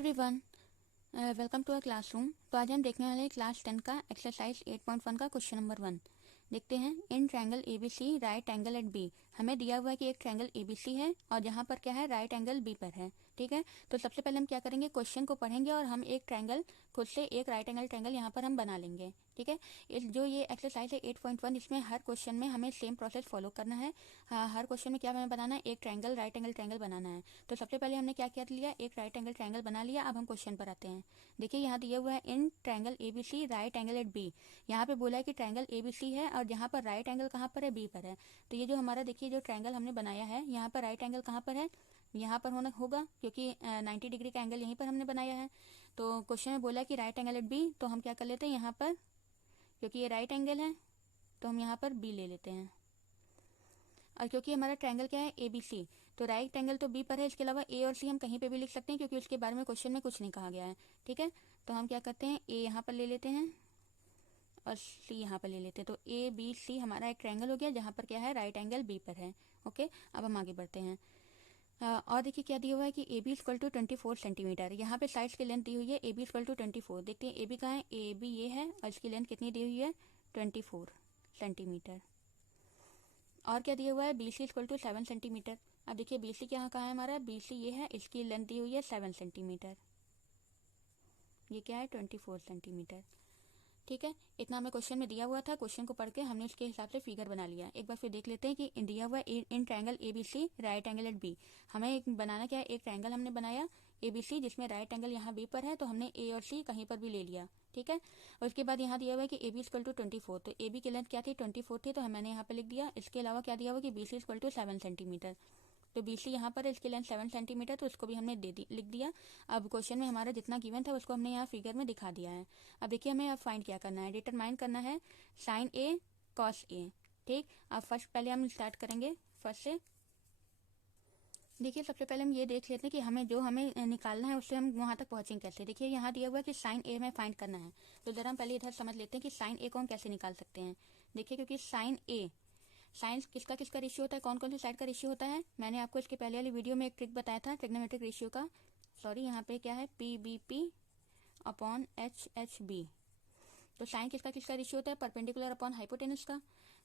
Everyone, welcome to a classroom. तो आज हम देखने वाले हैं क्लास 10 का एक्सरसाइज 8.1 का क्वेश्चन नंबर 1। देखते हैं। In triangle ABC right angle at B. हमें दिया हुआ है कि एक ट्रायंगल एबीसी है और जहाँ पर क्या है, राइट एंगल बी पर है। ठीक है, तो सबसे पहले हम क्या करेंगे, क्वेश्चन को पढ़ेंगे और हम एक ट्रायंगल खुद से एक राइट एंगल ट्रायंगल यहाँ पर हम बना लेंगे। ठीक है, इस जो ये एक्सरसाइज है 8.1, इसमें हर क्वेश्चन में हमें सेम प्रोसेस फॉलो करना है। हर क्वेश्चन में क्या हमें बनाना है, एक ट्रायंगल राइट एंगल ट्रायंगल बनाना है। तो सबसे पहले हमने क्या कर लिया, एक राइट एंगल ट्रायंगल बना लिया। अब हम क्वेश्चन पर आते हैं। देखिए यहाँ दिया हुआ है in triangle ABC right angle at B. यहाँ पे बोला है कि ट्रायंगल एबीसी है और यहाँ पर राइट एंगल कहाँ पर है, बी पर है। तो ये जो हमारा देखिए जो ट्रायंगल हमने बनाया है, यहाँ पर राइट एंगल कहाँ पर है, यहाँ पर होना होगा, क्योंकि 90 डिग्री का एंगल यहीं पर हमने बनाया है। तो क्वेश्चन में बोला कि राइट एंगल एट बी, तो हम क्या कर लेते हैं यहाँ पर, क्योंकि ये राइट एंगल है तो हम यहाँ पर बी ले लेते हैं। और क्योंकि हमारा ट्रायंगल क्या है, ए बी सी, तो राइट एंगल तो बी पर है। इसके अलावा ए और सी हम कहीं पे भी लिख सकते हैं, क्योंकि उसके बारे में क्वेश्चन में कुछ नहीं कहा गया है। ठीक है, तो हम क्या करते हैं, ए यहाँ पर ले लेते हैं और सी यहाँ पर ले लेते हैं। तो ए बी सी हमारा एक ट्रायंगल हो गया जहाँ पर क्या है, राइट एंगल बी पर है। ओके, अब हम आगे बढ़ते हैं। और देखिए क्या दिया हुआ है कि A B equal to 24 centimetre. यहाँ पे साइड्स की लेंथ दी हुई है, ए बी इक्वल टू 24। देखते हैं ए बी कहाँ है, ए बी ये है और इसकी लेंथ कितनी दी हुई है, 24 सेंटीमीटर। और क्या दिया हुआ है, B C equal to 7 centimetre. अब देखिए बी सी कहाँ कहाँ है हमारा, बी सी ये है, इसकी लेंथ दी हुई है 7 सेंटीमीटर। ये क्या है, 24 सेंटीमीटर। ठीक है, इतना हमें क्वेश्चन में दिया हुआ था। क्वेश्चन को पढ़ के हमने उसके हिसाब से फिगर बना लिया। एक बार फिर देख लेते हैं कि दिया हुआ in triangle ABC right angle at B. हमें एक बनाना क्या है, एक ट्रायंगल हमने बनाया एबीसी जिसमें राइट एंगल यहाँ बी पर है, तो हमने ए और सी कहीं पर भी ले लिया। ठीक है, और उसके बाद यहाँ दिया हुआ है कि ए बी इक्वल टू 24। तो ए बी की लेंथ क्या थी, 24 थी, तो मैंने यहाँ पे लिख दिया। इसके अलावा क्या दिया हुआ कि B C equal to 7 centimetre. तो बी सी यहाँ पर है, इसकी लेंथ 7 सेंटीमीटर, तो इसको भी हमने लिख दिया। अब क्वेश्चन में हमारा जितना गिवन था उसको हमने यहाँ फिगर में दिखा दिया है। अब देखिए हमें अब फाइंड क्या करना है, डिटरमाइन करना है साइन ए कॉस ए। ठीक, अब फर्स्ट पहले हम स्टार्ट करेंगे फर्स्ट से। देखिए सबसे पहले हम ये देख लेते हैं कि हमें निकालना है उससे हम वहां तक पहुंचेंगे कैसे। देखिए यहाँ दिया हुआ है कि साइन ए में फाइंड करना है, तो जरा हम पहले इधर समझ लेते हैं कि साइन ए को हम कैसे निकाल सकते हैं। देखिए क्योंकि साइन ए, साइंस किसका किसका रेशियो होता है, कौन कौन सी साइड का रेशियो होता है, मैंने आपको इसके पहले वाली वीडियो में एक ट्रिक बताया था ट्रिग्नोमेट्रिक रेशियो का। सॉरी, यहाँ पे क्या है, P B P upon H H B. तो साइन किसका किसका रेशियो होता है, परपेंडिकुलर अपॉन हाइपोटेनस का।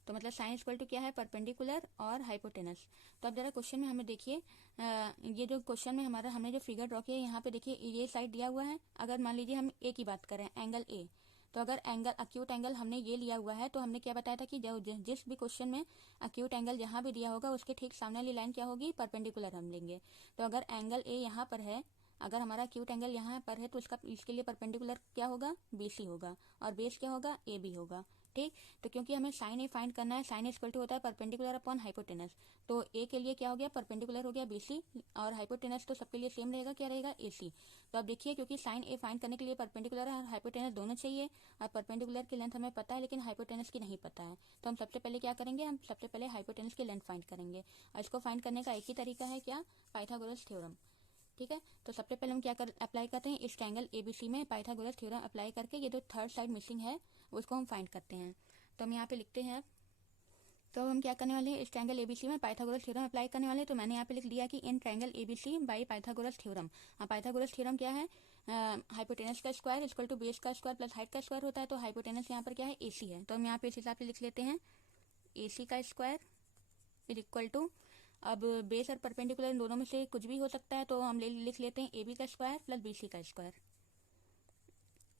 तो मतलब साइन इक्वल टू क्या है, परपेंडिकुलर और हाइपोटेनस। तो अब जरा क्वेश्चन में हमें देखिए, ये जो क्वेश्चन में हमारा हमने जो फिगर ड्रॉ किया है, यहाँ पे देखिए ये साइड दिया हुआ है। अगर मान लीजिए हम ए की बात करें, एंगल ए, तो अगर एंगल अक्यूट एंगल हमने ये लिया हुआ है, तो हमने क्या बताया था कि जिस भी क्वेश्चन में अक्यूट एंगल जहां भी दिया होगा उसके ठीक सामने वाली लाइन क्या होगी, परपेंडिकुलर हम लेंगे। तो अगर एंगल ए यहाँ पर है, अगर हमारा अक्यूट एंगल यहाँ पर है, तो इसके लिए परपेंडिकुलर क्या होगा, बीसी होगा, और बेस क्या होगा, ए बी होगा। ठीक, तो क्योंकि हमें साइन ए फाइंड करना है, साइन इक्वल टू होता है परपेंडिकुलर अपॉन हाइपोटेनस। तो ए के लिए क्या हो गया, परपेंडिकुलर हो गया बीसी, और हाइपोटेनस तो सबके लिए सेम रहेगा, क्या रहेगा, एसी। तो अब देखिए क्योंकि साइन ए फाइंड करने के लिए परपेंडिकुलर और हाइपोटेनस दोनों चाहिए, और परपेंडिकुलर की लेंथ हमें पता है लेकिन हाइपोटेनस की नहीं पता है। तो हम सबसे पहले क्या करेंगे, हम सबसे पहले हाइपोटेनस की लेंथ फाइंड करेंगे। और इसको फाइंड करने का एक ही तरीका है, क्या, पाइथागोरस थ्योरम। ठीक है, तो सबसे पहले हम क्या अप्लाई करते हैं, इस ट्रायंगल एबीसी में पाइथागोरस थ्योरम अप्लाई करके ये जो थर्ड साइड मिसिंग है उसको हम फाइंड करते हैं। तो हम यहाँ पे लिखते हैं, तो हम क्या करने वाले हैं, इस ट्रायंगल एबीसी में पाइथागोरस थ्योरम अप्लाई करने वाले हैं। तो मैंने यहाँ पे लिख दिया कि इन triangle ABC by Pythagoras theorem. Pythagoras theorem क्या है, हाइपोटेनस का स्क्वायर इक्वल टू बेस का स्क्वायर प्लस हाइट का स्क्वायर होता है। तो हाइपोटेनस यहाँ पर क्या है, एसी है, तो हम यहाँ पे इस हिसाब से लिख लेते हैं, एसी का स्क्वायर इज इक्वल टू, अब बेस और परपेंडिकुलर इन दोनों में से कुछ भी हो सकता है, तो हम लिख लेते हैं ए बी का स्क्वायर प्लस बी सी का स्क्वायर,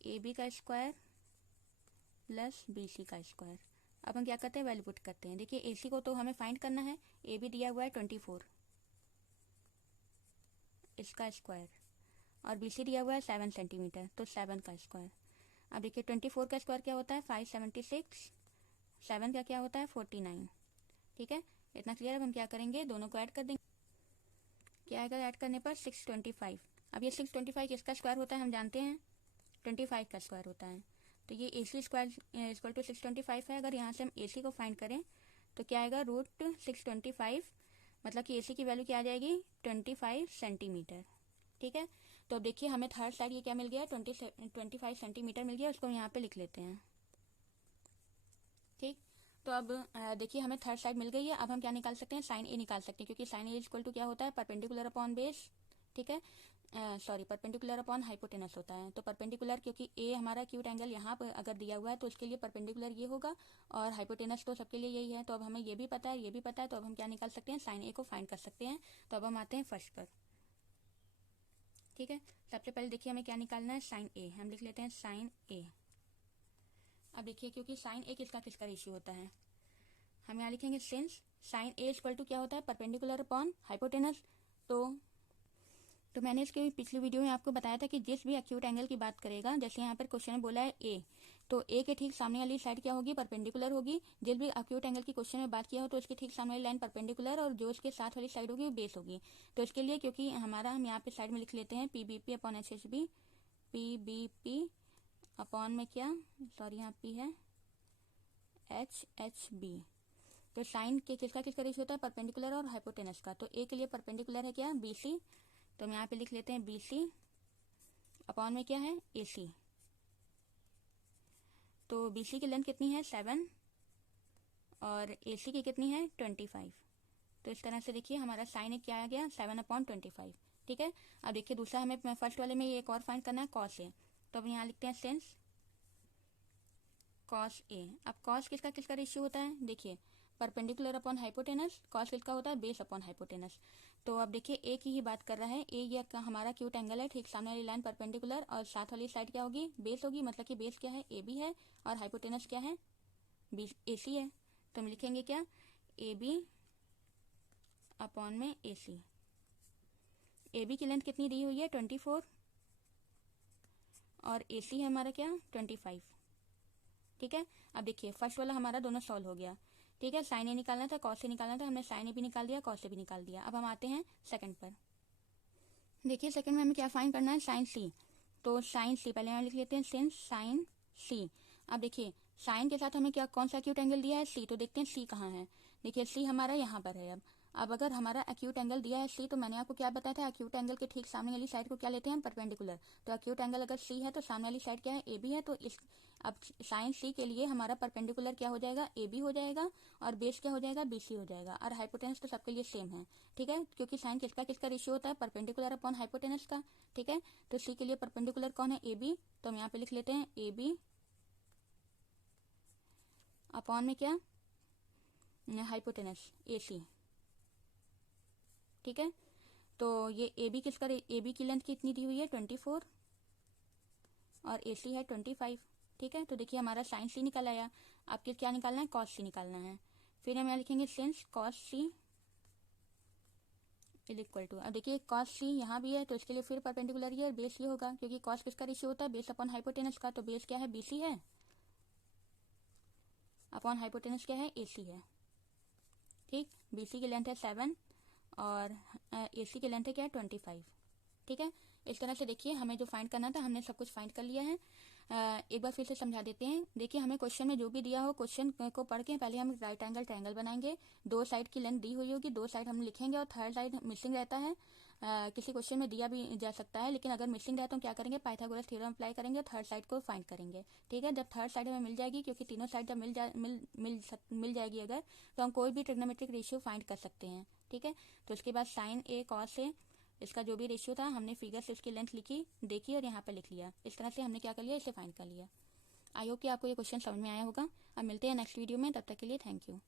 ए बी का स्क्वायर प्लस बी सी का स्क्वायर। अब हम क्या करते हैं, वैल्यू पुट करते हैं। देखिए ए सी को तो हमें फाइंड करना है, ए बी दिया हुआ है 24, इसका स्क्वायर, और बी सी दिया हुआ है 7 सेंटीमीटर, तो 7 का स्क्वायर। अब देखिए 24 का स्क्वायर क्या होता है, 576, 7 का क्या होता है, 49। ठीक है, इतना क्लियर। अब हम क्या करेंगे, दोनों को ऐड कर देंगे। क्या आएगा ऐड करने पर, 625। अब ये 625 किसका स्क्वायर होता है, हम जानते हैं 25 का स्क्वायर होता है। तो ये ए सी स्क्वायर इक्वल टू 625 है। अगर यहाँ से हम ए सी को फाइंड करें तो क्या आएगा, रूट 625, मतलब कि ए सी की वैल्यू क्या आ जाएगी, 25 सेंटीमीटर। ठीक है, तो अब देखिए हमें थर्ड साइड ये क्या मिल गया, 25 सेंटीमीटर मिल गया, उसको हम यहाँ पे लिख लेते हैं। ठीक, तो अब देखिए हमें थर्ड साइड मिल गई है। अब हम क्या निकाल सकते हैं, साइन ए निकाल सकते हैं, क्योंकि साइन ए इक्वल टू क्या होता है, परपेंडिकुलर अपॉन बेस। ठीक है, परपेंडिकुलर अपॉन हाइपोटेनस होता है। तो परपेंडिकुलर, क्योंकि ए हमारा एक्यूट एंगल यहाँ पर अगर दिया हुआ है तो उसके लिए परपेंडिकुलर ये होगा, और हाइपोटेनस तो सबके लिए यही है। तो अब हमें ये भी पता है, ये भी पता है, तो अब हम क्या निकाल सकते हैं, साइन ए को फाइंड कर सकते हैं। तो अब हम आते हैं फर्स्ट पर। ठीक है, सबसे पहले देखिए हमें क्या निकालना है, साइन ए। हम लिख लेते हैं साइन ए। अब देखिए, क्योंकि साइन ए किसका रेशियो होता है, हम यहाँ लिखेंगे since sine A equal to क्या होता है, परपेंडिकुलर अपॉन हाइपोटेनस। तो मैंने इसके पिछले वीडियो में आपको बताया था कि जिस भी एक्यूट एंगल की बात करेगा, जैसे यहाँ पर क्वेश्चन में बोला है ए, तो ए के ठीक सामने वाली साइड क्या होगी, परपेंडिकुलर होगी। जिस भी एक्यूट एंगल की क्वेश्चन में बात किया हो तो उसके ठीक सामने वाली लाइन परपेंडिकुलर, और जो उसके साथ वाली साइड होगी वो बेस होगी। तो इसके लिए, क्योंकि हमारा, हम यहाँ पे साइड में लिख लेते हैं PBP upon HHB, PBP upon में क्या, सॉरी यहाँ P है, HHB। तो साइन के किसका रेशियो होता है, परपेंडिकुलर और हाइपोटेनस का। तो ए के लिए परपेंडिकुलर है क्या, BC। तो हम यहाँ पे लिख लेते हैं BC अपॉन में क्या है, AC। तो BC की लेंथ कितनी है, 7, और AC की कितनी है, 25। तो इस तरह से देखिए हमारा साइन एक क्या आ गया, 7/25। ठीक है, अब देखिए दूसरा हमें फर्स्ट वाले में एक और फाइंड करना है, कॉस ए। तो अब यहाँ लिखते हैं सिंस कॉस ए। अब कॉस किसका रेशियो होता है, देखिए परपेंडिकुलर अपॉन हाइपोटेनस, कॉस किसका होता है, बेस अपॉन हाइपोटेनस। तो अब देखिए ए की ही बात कर रहा है, ए ये हमारा एक्यूट एंगल है, ठीक सामने वाली लाइन परपेंडिकुलर, और साथ वाली साइड क्या होगी, बेस होगी। मतलब कि बेस क्या है, ए बी है, और हाइपोटेनस क्या है, AC है। तो हम लिखेंगे क्या, AB अपॉन में AC। AB की लेंथ कितनी दी हुई है, 24, और AC है हमारा क्या, 25। ठीक है, अब देखिए फर्स्ट वाला हमारा दोनों सॉल्व हो गया। ठीक है, साइन ए निकालना था, कॉस ए निकालना था, हमने साइन ए भी निकाल दिया, कॉस ए भी निकाल दिया। अब हम आते हैं सेकंड पर। देखिए सेकंड में हमें क्या फाइंड करना है, साइन सी। तो साइन सी पहले हम लिख लेते हैं सिंस साइन सी। अब देखिए साइन के साथ हमें क्या, कौन सा एक्यूट एंगल दिया है, सी। तो देखते हैं सी कहाँ है। देखिए सी हमारा यहाँ पर है। अब अगर हमारा एक्यूट एंगल दिया है सी, तो मैंने आपको क्या बताया था, एक्यूट एंगल के ठीक सामने वाली साइड को क्या लेते हैं, परपेंडिकुलर। तो एक्यूट एंगल अगर सी है तो सामने वाली साइड क्या है, ए बी है। तो इस, अब साइन सी के लिए हमारा परपेंडिकुलर क्या हो जाएगा, ए बी हो जाएगा, और बेस क्या हो जाएगा, BC हो जाएगा। और हाइपोटेनस तो सबके लिए सेम है। ठीक है, क्योंकि साइन किसका रेशियो होता है, परपेंडिकुलर अपॉन हाइपोटेनस का। ठीक है, तो सी के लिए परपेंडिकुलर कौन है, AB। तो हम यहाँ पे लिख लेते हैं AB अपॉन में क्या, हाइपोटेनस AC। ठीक है, तो ये AB AB की लेंथ कितनी दी हुई है, 24, और AC है 25। ठीक है, तो देखिए हमारा साइन सी निकल आया। आपके क्या निकालना है, कॉस सी निकालना है। फिर हम यहाँ लिखेंगे since cos C is equal to, अब देखिए कॉस सी यहाँ भी है, तो इसके लिए फिर परपेंडिकुलर ये, और बेस ये होगा, क्योंकि कॉस किसका रेशियो होता है, बेस अपॉन हाइपोटेनस का। तो बेस क्या है, BC है, अपॉन हाइपोटेनस क्या है, AC है। ठीक, BC की लेंथ है 7, और AC की लेंथ है क्या है, 25। ठीक है, इस तरह से देखिए हमें जो फाइंड करना था हमने सब कुछ फाइंड कर लिया है। एक बार फिर से समझा देते हैं। देखिए हमें क्वेश्चन में जो भी दिया हो, क्वेश्चन को पढ़ के पहले हम राइट एंगल ट्रायंगल बनाएंगे। दो साइड की लेंथ दी हुई होगी, दो साइड हम लिखेंगे, और थर्ड साइड मिसिंग रहता है। किसी क्वेश्चन में दिया भी जा सकता है, लेकिन अगर मिसिंग रहता है तो क्या करेंगे, पाइथागोरस थ्योरम अप्लाई करेंगे, थर्ड साइड को फाइंड करेंगे। ठीक है, जब थर्ड साइड हमें मिल जाएगी, क्योंकि तीनों साइड जब मिल जाएगी अगर, तो हम कोई भी ट्रिग्नोमेट्रिक रेशियो फाइंड कर सकते हैं। ठीक है, तो उसके बाद साइन ए कॉस ए, इसका जो भी रेशियो था हमने फिगर से इसकी लेंथ लिखी, देखी, और यहाँ पे लिख लिया। इस तरह से हमने क्या कर लिया, इसे फाइंड कर लिया। आई होप कि आपको ये क्वेश्चन समझ में आया होगा। अब मिलते हैं नेक्स्ट वीडियो में, तब तक के लिए थैंक यू।